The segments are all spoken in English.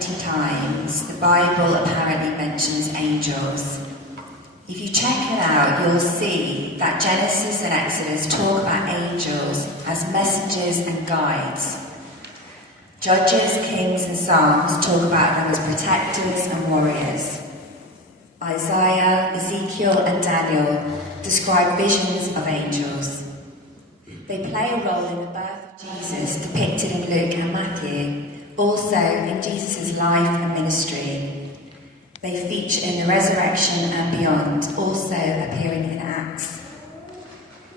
20 times, the Bible apparently mentions angels. If you check it out, you'll see that Genesis and Exodus talk about angels as messengers and guides. Judges, Kings and Psalms talk about them as protectors and warriors. Isaiah, Ezekiel and Daniel describe visions of angels. They play a role in the birth of Jesus depicted in Luke and Matthew, also in Jesus' life and ministry. They feature in the resurrection and beyond, also appearing in Acts.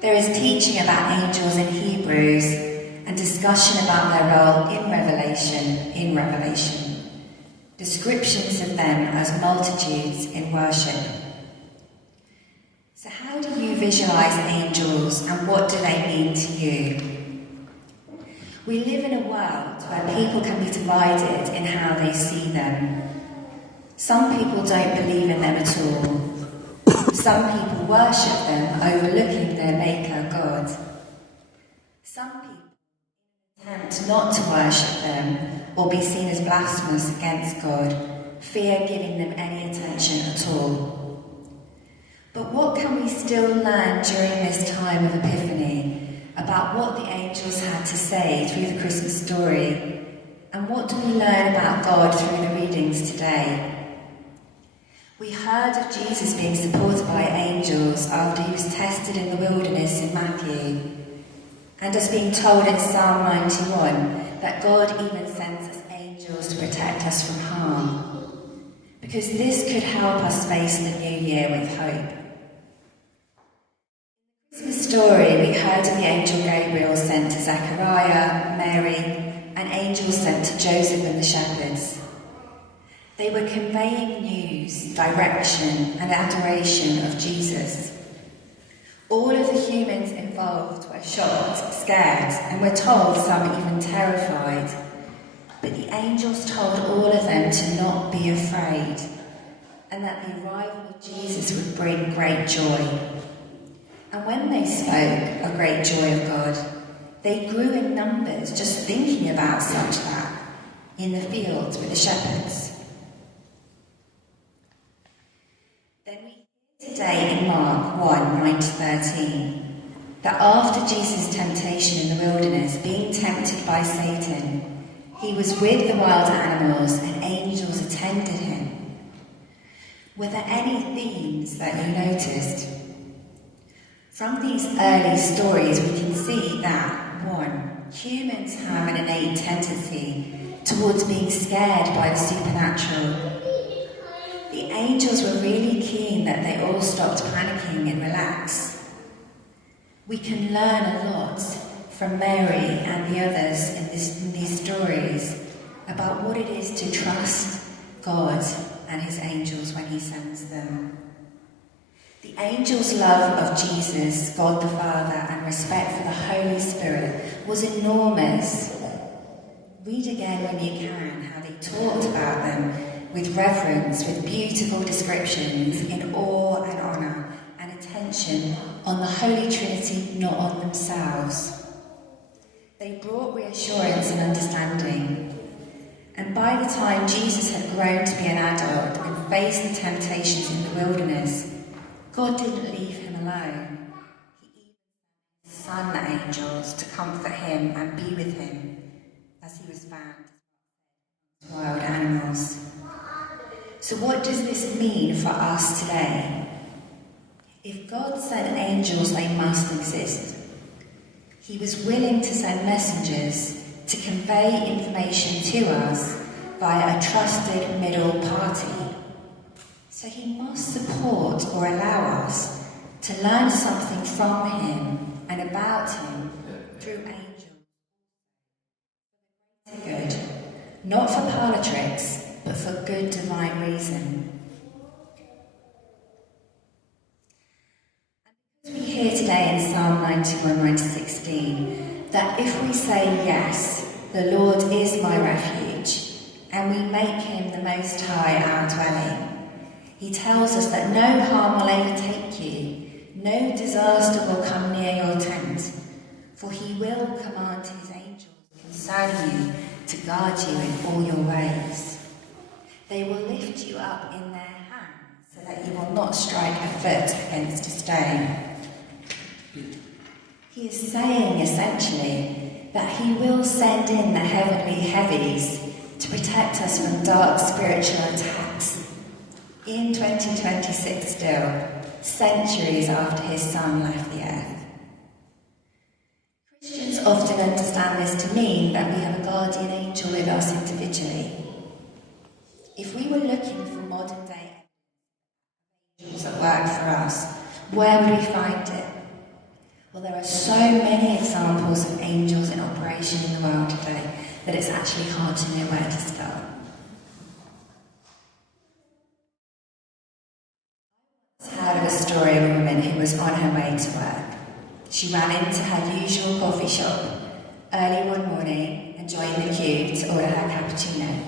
There is teaching about angels in Hebrews and discussion about their role in Revelation. Descriptions of them as multitudes in worship. So how do you visualise angels and what do they mean to you? We live in a world where people can be divided in how they see them. Some people don't believe in them at all. Some people worship them, overlooking their maker God. Some people attempt not to worship them or be seen as blasphemous against God, fear giving them any attention at all. But what can we still learn during this time of Epiphany about what the angels had to say through the Christmas story? And what do we learn about God through the readings today? We heard of Jesus being supported by angels after he was tested in the wilderness in Matthew, and us being told in Psalm 91 that God even sends us angels to protect us from harm, because this could help us face the new year with hope. In the story, we heard of the angel Gabriel sent to Zechariah, Mary, and angels sent to Joseph and the shepherds. They were conveying news, direction, and adoration of Jesus. All of the humans involved were shocked, scared, and were told some even terrified. But the angels told all of them to not be afraid, and that the arrival of Jesus would bring great joy. And when they spoke of great joy of God, they grew in numbers just thinking about such that in the fields with the shepherds. Then we hear today in Mark 1:9-13 that after Jesus' temptation in the wilderness, being tempted by Satan, he was with the wild animals and angels attended him. Were there any themes that you noticed? From these early stories, we can see that, 1, humans have an innate tendency towards being scared by the supernatural. The angels were really keen that they all stopped panicking and relax. We can learn a lot from Mary and the others in these stories about what it is to trust God and his angels when he sends them. The angels' love of Jesus, God the Father, and respect for the Holy Spirit was enormous. Read again when you can how they talked about them with reverence, with beautiful descriptions, in awe and honour, and attention on the Holy Trinity, not on themselves. They brought reassurance and understanding. And by the time Jesus had grown to be an adult and faced the temptations in the wilderness, God didn't leave him alone. He even sent the angels to comfort him and be with him as he was found by wild animals. So what does this mean for us today? If God sent angels, they must exist. He was willing to send messengers to convey information to us via a trusted middle party. So he must support or allow us to learn something from him and about him through angels. Good, not for parlour tricks, but for good divine reason. We hear today in Psalm 91:9-16 that if we say yes, the Lord is my refuge, and we make him the Most High our dwelling, he tells us that no harm will overtake you, no disaster will come near your tent, for he will command his angels concerning you to guard you in all your ways. They will lift you up in their hands so that you will not strike a foot against a stone. He is saying, essentially, that he will send in the heavenly heavies to protect us from dark spiritual attacks. In 2026 still, centuries after his son left the earth. Christians often understand this to mean that we have a guardian angel with us individually. If we were looking for modern day angels at work for us, where would we find it? Well, there are so many examples of angels in operation in the world today that it's actually hard to know where to start. I heard of a story of a woman who was on her way to work. She ran into her usual coffee shop early one morning and joined the queue to order her cappuccino.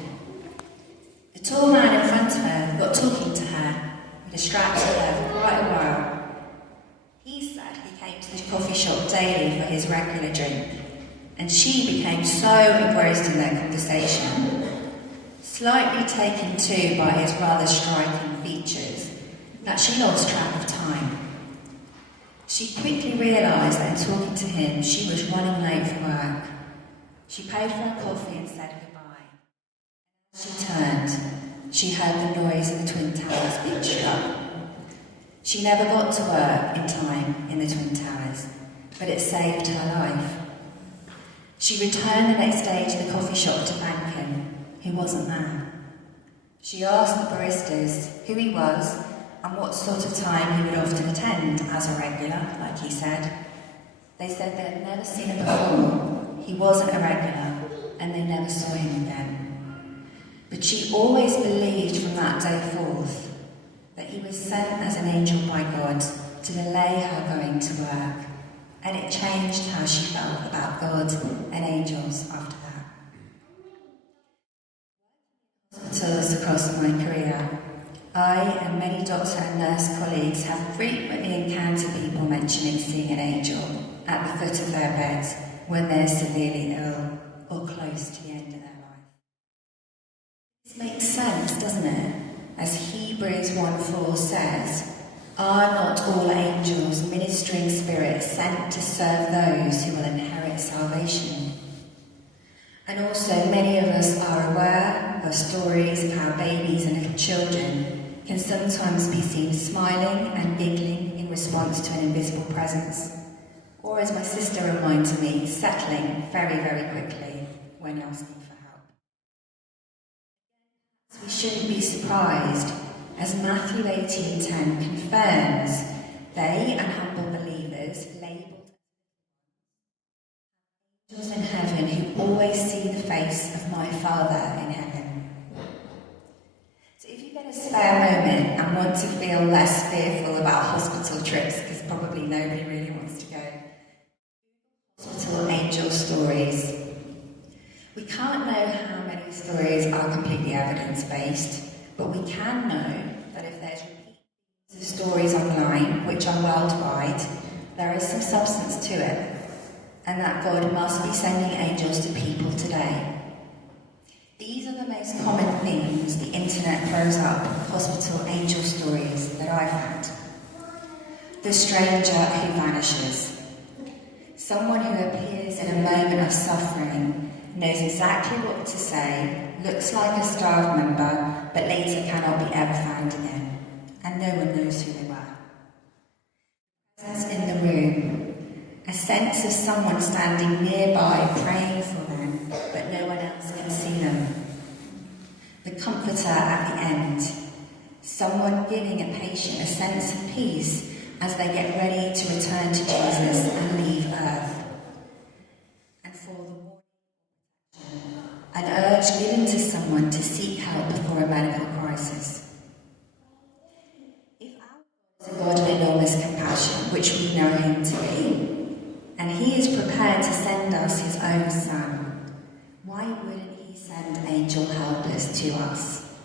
The tall man in front of her got talking to her and distracted her for quite a while. He said he came to the coffee shop daily for his regular drink, and she became so engrossed in their conversation, slightly taken too by his rather striking features, that she lost track of time. She quickly realised that in talking to him, she was running late for work. She paid for her coffee and said goodbye. As she turned, she heard the noise of the Twin Towers being struck. She never got to work in time in the Twin Towers, but it saved her life. She returned the next day to the coffee shop to thank him. He wasn't there. She asked the baristas who he was and what sort of time he would often attend as a regular, like he said. They said they'd never seen him before, he wasn't a regular, and they never saw him again. But she always believed from that day forth that he was sent as an angel by God to delay her going to work, and it changed how she felt about God and angels after that. Hospitals across my career, I and many doctor and nurse colleagues have frequently encountered people mentioning seeing an angel at the foot of their beds when they're severely ill or close to the end of their life. This makes sense, doesn't it? As Hebrews 1:4 says, are not all angels ministering spirits sent to serve those who will inherit salvation? And also many of us are aware of stories of how babies and little children can sometimes be seen smiling and giggling in response to an invisible presence, or as my sister reminded me, settling very, very quickly when asking for help. We shouldn't be surprised, as Matthew 18:10 confirms, they and humble believers labelled angels in heaven who always see the face of my Father in heaven. So if you get a spare moment and want to feel less fearful about hospital trips, because probably nobody really wants to go, hospital angel stories. We can't know how many stories are completely evidence-based, but we can know that if there's repeats of stories online, which are worldwide, there is some substance to it, and that God must be sending angels to people today. These are the most common themes the internet throws up of hospital angel stories that I've had. The stranger who vanishes. Someone who appears in a moment of suffering, knows exactly what to say, looks like a staff member, but later cannot be ever found again, and no one knows who they were. Presence in the room, a sense of someone standing nearby praying for them, but no one else can see them. The comforter at the end, someone giving a patient a sense of peace as they get ready to return to Jesus and leave earth. And for the an urge given to someone to seek help before a medical crisis. If our God is a God of enormous compassion, which we know him to be, and he is prepared to send us his own Son, why wouldn't he send angel helpers to us?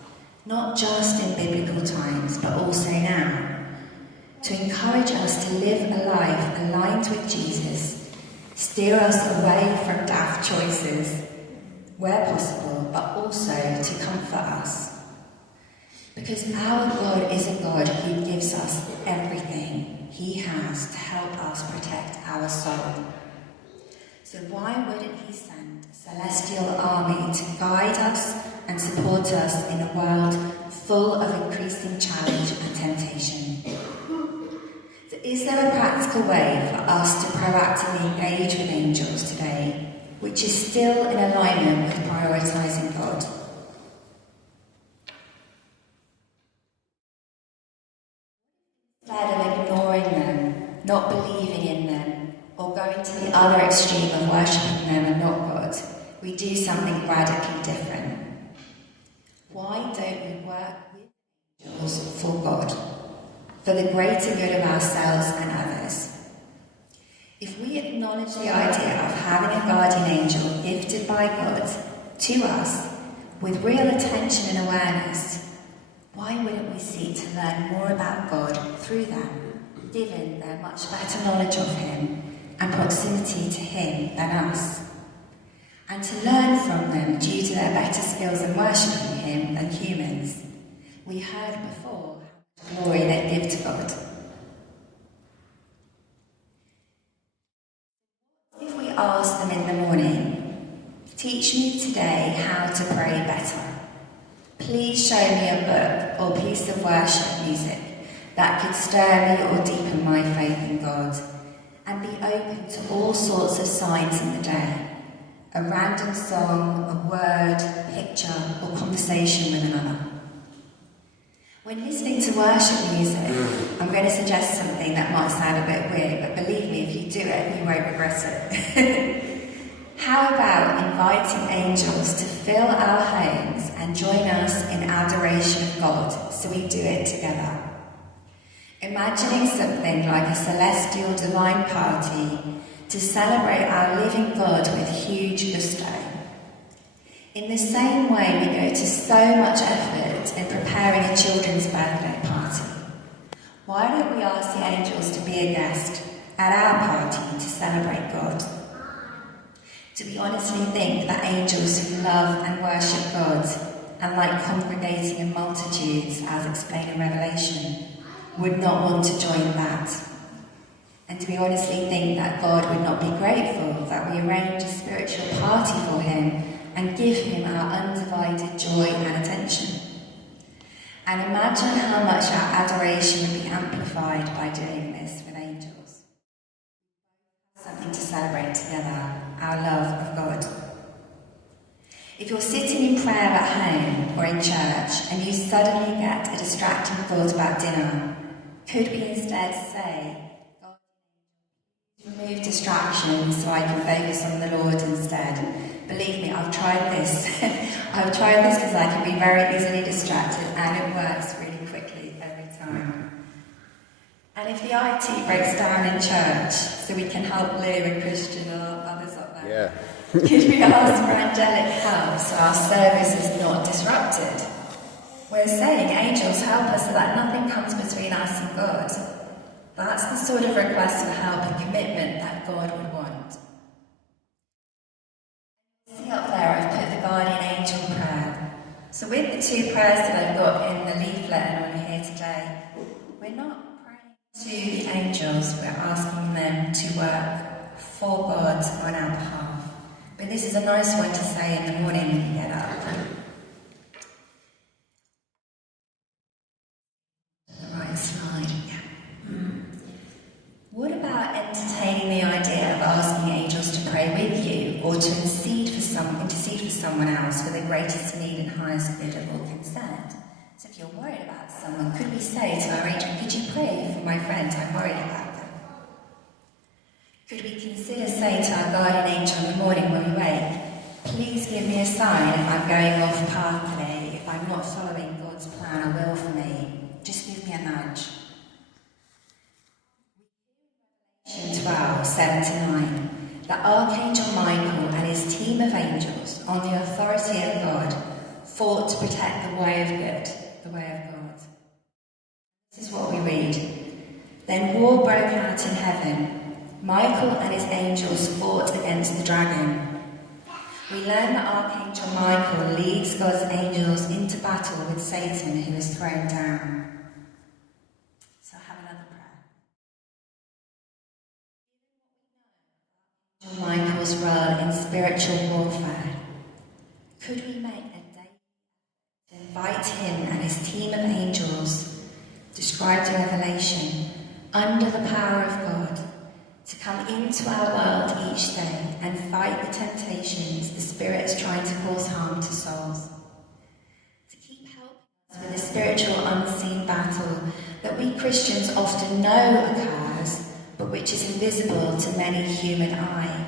Not just in biblical times, but also now, to encourage us to live a life aligned with Jesus, steer us away from daft choices, where possible, but also to comfort us. Because our God is a God who gives us everything he has to help us protect our soul. So why wouldn't he send a celestial army to guide us and support us in a world full of increasing challenge and temptation? So is there a practical way for us to proactively engage with angels today, which is still in alignment with prioritising God? Instead of ignoring them, not believing in them, or going to the other extreme of worshipping them and not God, we do something radically different. Why don't we work with angels for God, for the greater good of ourselves and others? If we acknowledge the idea of having a guardian angel gifted by God to us with real attention and awareness, why wouldn't we seek to learn more about God through them, given their much better knowledge of him and proximity to him than us? And to learn from them due to their better skills in worshipping him than humans. We heard before how much glory they give to God. If we ask them in the morning, teach me today how to pray better. Please show me a book or piece of worship music that could stir me or deepen my faith in God, and be open to all sorts of signs in the day. A random song, a word, picture, or conversation with another. When listening to worship music, I'm going to suggest something that might sound a bit weird, but believe me, if you do it, you won't regret it. How about inviting angels to fill our homes and join us in adoration of God, so we do it together? Imagining something like a celestial divine party to celebrate our living God with huge gusto. In the same way we go to so much effort in preparing a children's birthday party, why don't we ask the angels to be a guest at our party to celebrate God? Do we honestly think that angels who love and worship God and like congregating in multitudes, as explained in Revelation, would not want to join that? And do we honestly think that God would not be grateful that we arrange a spiritual party for him and give him our undivided joy and attention? And imagine how much our adoration would be amplified by doing this with angels. Something to celebrate together, our love of God. If you're sitting in prayer at home or in church and you suddenly get a distracting thought about dinner, could we instead say, God, remove distractions so I can focus on the Lord instead? Believe me, I've tried this. I've tried this because I can be very easily distracted, and it works really quickly every time. And if the IT breaks down in church so we can help Lou and Christian or others up there, could we ask for angelic help so our service is not disrupted? We're saying angels help us so that nothing comes between us and God. That's the sort of request for help and commitment that God would want. See up there, I've put the guardian angel prayer. So with the two prayers that I've got in the leaflet and on here today, we're not praying to the angels, we're asking them to work for God on our behalf. But this is a nice one to say in the morning when you get up. The right slide, yeah. What about entertaining the idea of asking angels to pray with you, or to intercede for someone else for the greatest need and highest good of all concerned? So if you're worried about someone, could we say to our angel, could you pray for my friend, I'm worried about them? Could we consider saying to our guardian angel in the morning when we wake, please give me a sign if I'm going off path today, if I'm not following God's plan or will for me, just give me a nudge. 12, 7 to 9, that Archangel Michael and his team of angels, on the authority of God, fought to protect the way of good, the way of God. This is what we read. Then war broke out in heaven. Michael and his angels fought against the dragon. we learn that Archangel Michael leads God's angels into battle with Satan, who is thrown down. So have another prayer. Archangel Michael's role in spiritual warfare. Could we make a day to invite him and his team of angels, described in Revelation, under the power of God, to come into our world each day and fight the temptations the Spirit is trying to cause harm to souls. To keep helping us with the spiritual unseen battle that we Christians often know occurs, but which is invisible to many human eye.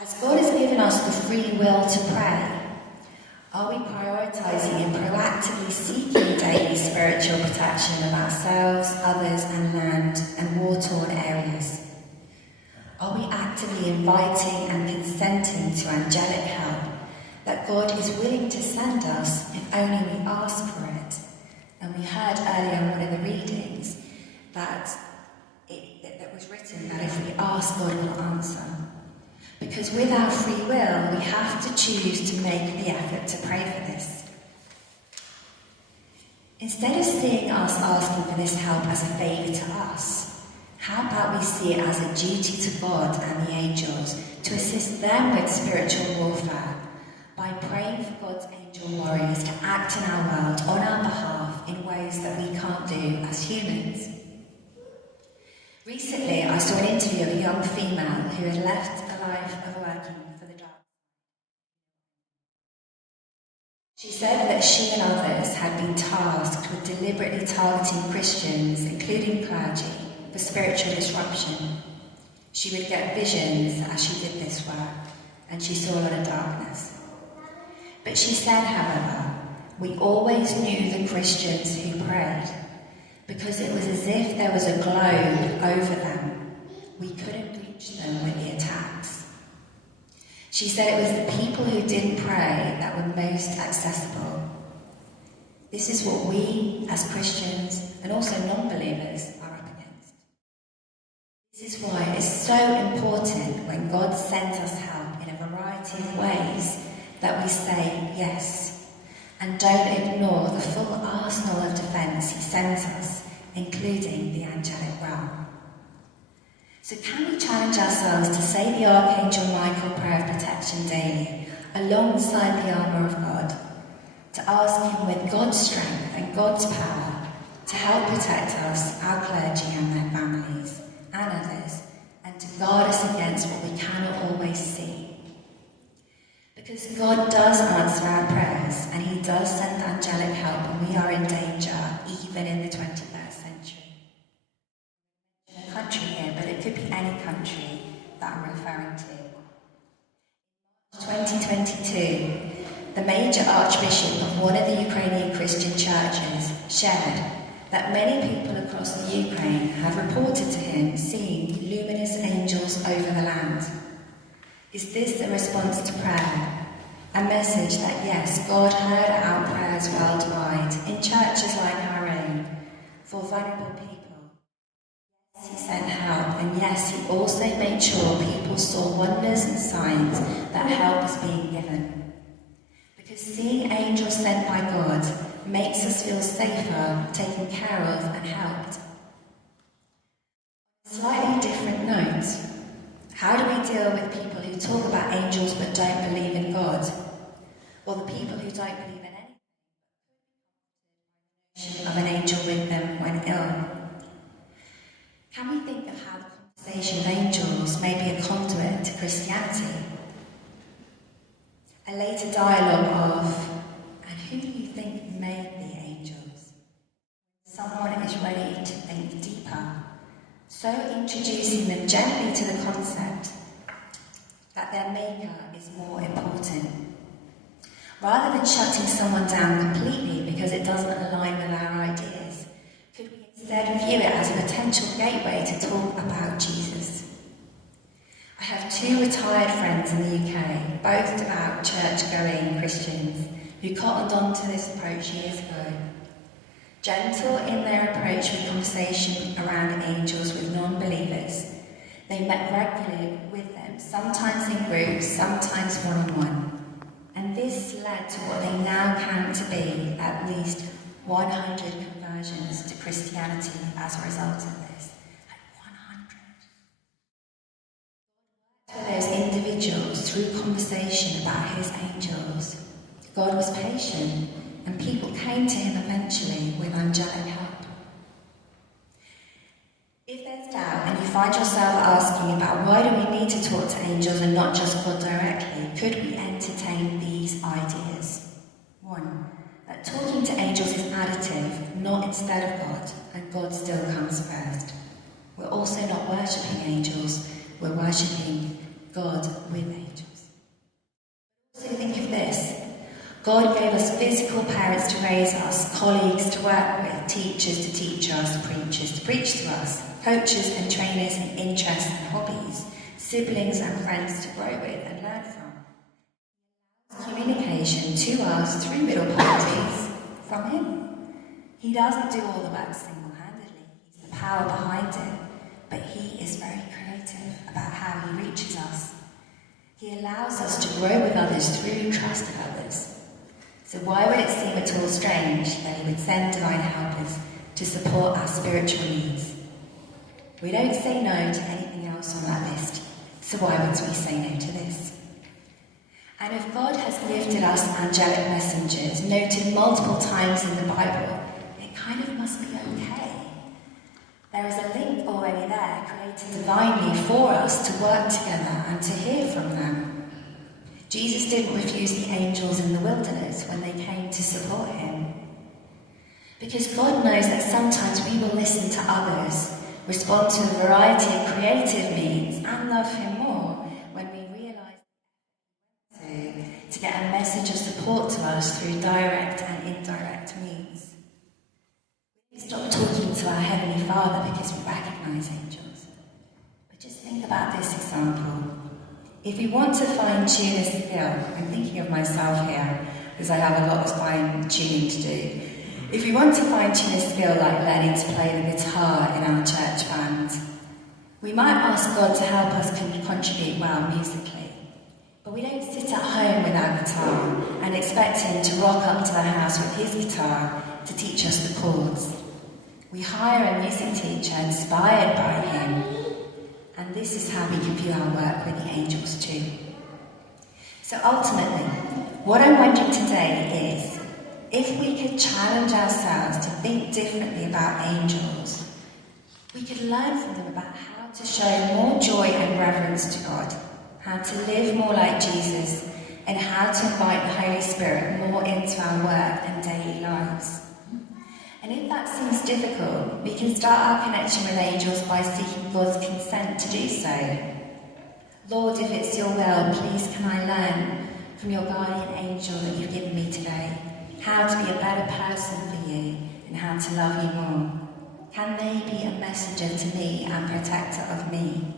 As God has given us the free will to pray, are we prioritising and proactively seeking daily spiritual protection of ourselves, others and land and war-torn areas? Are we actively inviting and consenting to angelic help that God is willing to send us if only we ask for it? And we heard earlier in one of the readings that was written that if we ask, God will answer. Because with our free will, we have to choose to make the effort to pray for this. Instead of seeing us asking for this help as a favour to us, how about we see it as a duty to God and the angels to assist them with spiritual warfare by praying for God's angel warriors to act in our world on our behalf in ways that we can't do as humans? Recently, I saw an interview of a young female who had left a life of working for the dark. She said that she and others had been tasked with deliberately targeting Christians, including clergy, for spiritual disruption. She would get visions as she did this work, and she saw a lot of darkness. But she said, however, we always knew the Christians who prayed, because it was as if there was a globe over them. We couldn't reach them with the attacks. She said it was the people who didn't pray that were most accessible. This is what we, as Christians, and also non-believers, are up against. This is why it's so important when God sends us help in a variety of ways that we say yes, and don't ignore the full arsenal of defence he sends us, including the angelic realm. So can we challenge ourselves to say the Archangel Michael prayer of protection daily, alongside the armour of God, to ask him with God's strength and God's power to help protect us, our clergy and their families, and others, and to guard us against what we cannot always see? Because God does answer our prayers, and he does send angelic help when we are in danger, even in the 21st century. In a country here, but it could be any country that I'm referring to. In 2022, the major archbishop of one of the Ukrainian Christian churches shared that many people across the Ukraine have reported to him seeing luminous angels over the land. Is this a response to prayer? A message that, yes, God heard our prayers worldwide, in churches like our own, for vulnerable people. Yes, he sent help, and yes, he also made sure people saw wonders and signs that help was being given. Because seeing angels sent by God makes us feel safer, taken care of, and helped. On a slightly different note, how do we deal with people who talk about angels but don't believe in God? Or the people who don't believe in anything of an angel with them when ill? Can we think of how the conversation of angels may be a conduit to Christianity? A later dialogue of, and who do you think made the angels? Someone is ready to think deeper, so introducing them gently to the concept that their maker is more important. Rather than shutting someone down completely because it doesn't align with our ideas, could we instead view it as a potential gateway to talk about Jesus? I have two retired friends in the UK, both devout church-going Christians, who cottoned on to this approach years ago. Gentle in their approach with conversation around angels with non-believers, they met regularly with them sometimes in groups, sometimes one-on-one. And this led to what they now count to be at least 100 conversions to Christianity as a result of this. Like 100. For those individuals, through conversation about his angels, God was patient, and people came to him eventually with angelic help. If there's doubt and you find yourself asking about why do we need to talk to angels and not just God directly, could we entertain these ideas? 1, that talking to angels is additive, not instead of God, and God still comes first. We're also not worshipping angels, we're worshipping God with angels. So think of this. God gave us physical parents to raise us, colleagues to work with, teachers to teach us, preachers to preach to us, coaches and trainers in interests and hobbies, siblings and friends to grow with and learn from. Communication to us through middle parties from him. He doesn't do all the work single-handedly. He's the power behind it, but he is very creative about how he reaches us. He allows us to grow with others through trust in others. So why would it seem at all strange that he would send divine helpers to support our spiritual needs? We don't say no to anything else on that list, so why would we say no to this? And if God has gifted us angelic messengers, noted multiple times in the Bible, it kind of must be okay. There is a link already there, created divinely for us to work together and to hear from them. Jesus didn't refuse the angels in the wilderness when they came to support him. Because God knows that sometimes we will listen to others, respond to a variety of creative needs, and love him more when we realise to get a message of support to us through direct and indirect means. We stop talking to our Heavenly Father because we recognise angels. But just think about this example. If we want to fine-tune a skill, I'm thinking of myself here because I have a lot of fine-tuning to do. If we want to fine-tune a skill like learning to play the guitar in our church band, we might ask God to help us contribute well musically. But we don't sit at home with our guitar and expect him to rock up to the house with his guitar to teach us the chords. We hire a music teacher inspired by him, and this is how we can view our work with the angels too. So ultimately, what I'm wondering today is, if we could challenge ourselves to think differently about angels, we could learn from them about how to show more joy and reverence to God, how to live more like Jesus, and how to invite the Holy Spirit more into our work and daily lives. And if that seems difficult, we can start our connection with angels by seeking God's consent to do so. Lord, if it's your will, please can I learn from your guardian angel that you've given me today how to be a better person for you and how to love you more. Can they be a messenger to me and protector of me?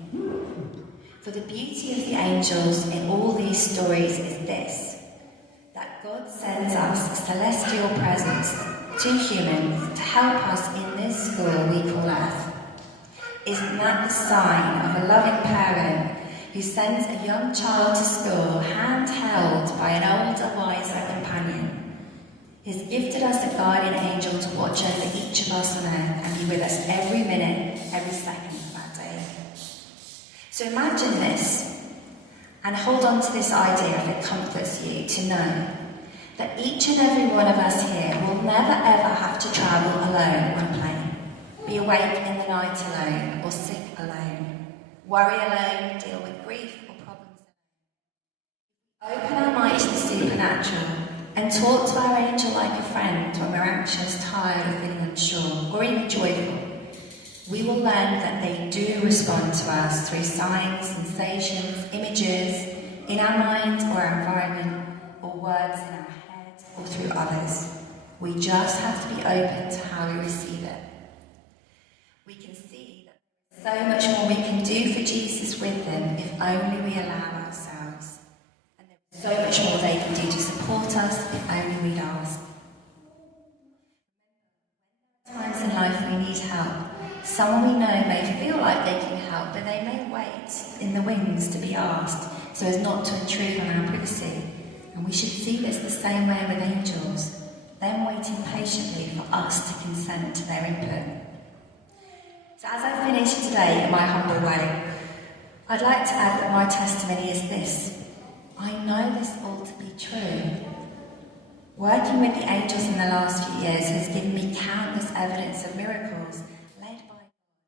For the beauty of the angels in all these stories is this, that God sends us a celestial presence to humans to help us in this school we call Earth. Isn't that the sign of a loving parent who sends a young child to school hand-held by an older, wiser companion? He's gifted us a guardian angel to watch over each of us on Earth and be with us every minute, every second of that day. So imagine this, and hold on to this idea if it comforts you to know that each and every one of us here will never ever have to travel alone on a plane, be awake in the night alone or sick alone, worry alone, deal with grief or problems alone. Open our minds to the supernatural and talk to our angel like a friend when we're anxious, tired or feeling unsure, or even joyful. We will learn that they do respond to us through signs, sensations, images, in our mind or our environment, or words in our or through others. We just have to be open to how we receive it. We can see that there's so much more we can do for Jesus with them if only we allow ourselves. And there's so much more they can do to support us if only we'd ask. Times in life we need help, Someone we know may feel like they can help, but they may wait in the wings to be asked, so as not to intrude on our privacy. And we should see this the same way with angels, them waiting patiently for us to consent to their input. So as I finish today in my humble way, I'd like to add that my testimony is this. I know this all to be true. Working with the angels in the last few years has given me countless evidence of miracles led by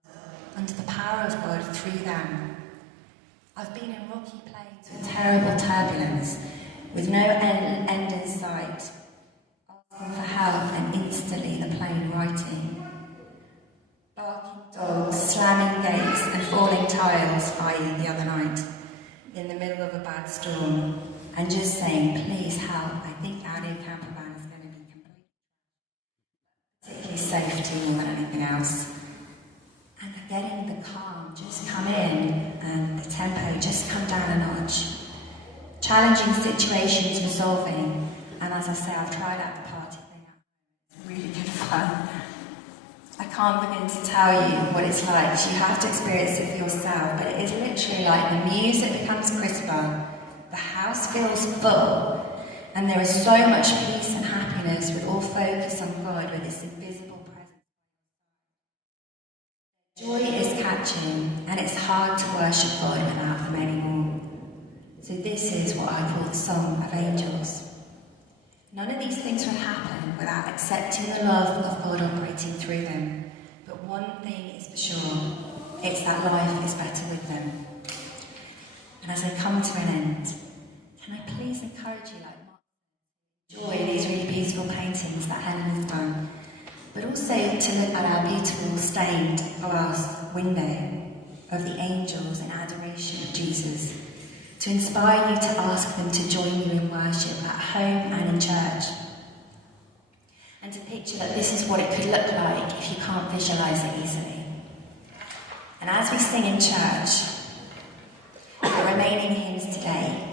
God, under the power of God through them. I've been in rocky plains with terrible turbulence, with no end in sight, asking for help and instantly the plane righting. Barking dogs, slamming gates and falling tiles, i.e. the other night, in the middle of a bad storm, and just saying, please help, I think our new camper van is going to be completely safety more than anything else. And getting the calm just come in and the tempo just come down a notch. Challenging situations resolving, and as I say, I've tried out the party thing. It's really good fun. I can't begin to tell you what it's like. You have to experience it for yourself, but it is literally like the music becomes crisper, the house feels full, and there is so much peace and happiness with all focus on God with this invisible presence. Joy is catching, and it's hard to worship God without them anymore. So this is what I call the Song of Angels. None of these things would happen without accepting the love of God operating through them. But one thing is for sure, it's that life is better with them. And as I come to an end, can I please encourage you, like Mark, to enjoy these really beautiful paintings that Helen has done, but also to look at our beautiful stained glass window of the angels in adoration of Jesus, to inspire you to ask them to join you in worship at home and in church, and to picture that this is what it could look like if you can't visualise it easily. And as we sing in church, the remaining hymns today,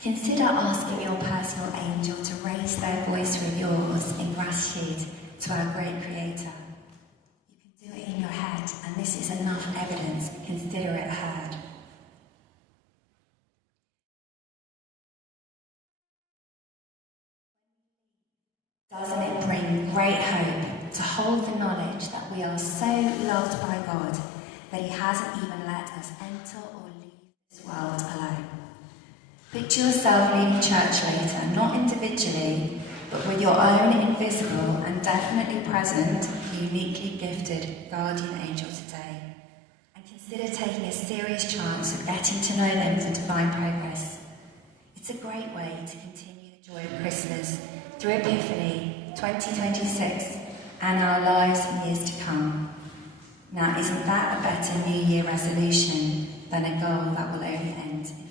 consider asking your personal angel to raise their voice with yours in gratitude to our great Creator. You can do it in your head, and this is enough evidence. Consider it heard. Doesn't it bring great hope to hold the knowledge that we are so loved by God that He hasn't even let us enter or leave this world alone? Picture yourself leaving church later, not individually, but with your own invisible and definitely present, uniquely gifted guardian angel today, and consider taking a serious chance of getting to know them for divine progress. It's a great way to continue the joy of Christmas through Epiphany 2026 and our lives in years to come. Now, isn't that a better New Year resolution than a goal that will only end in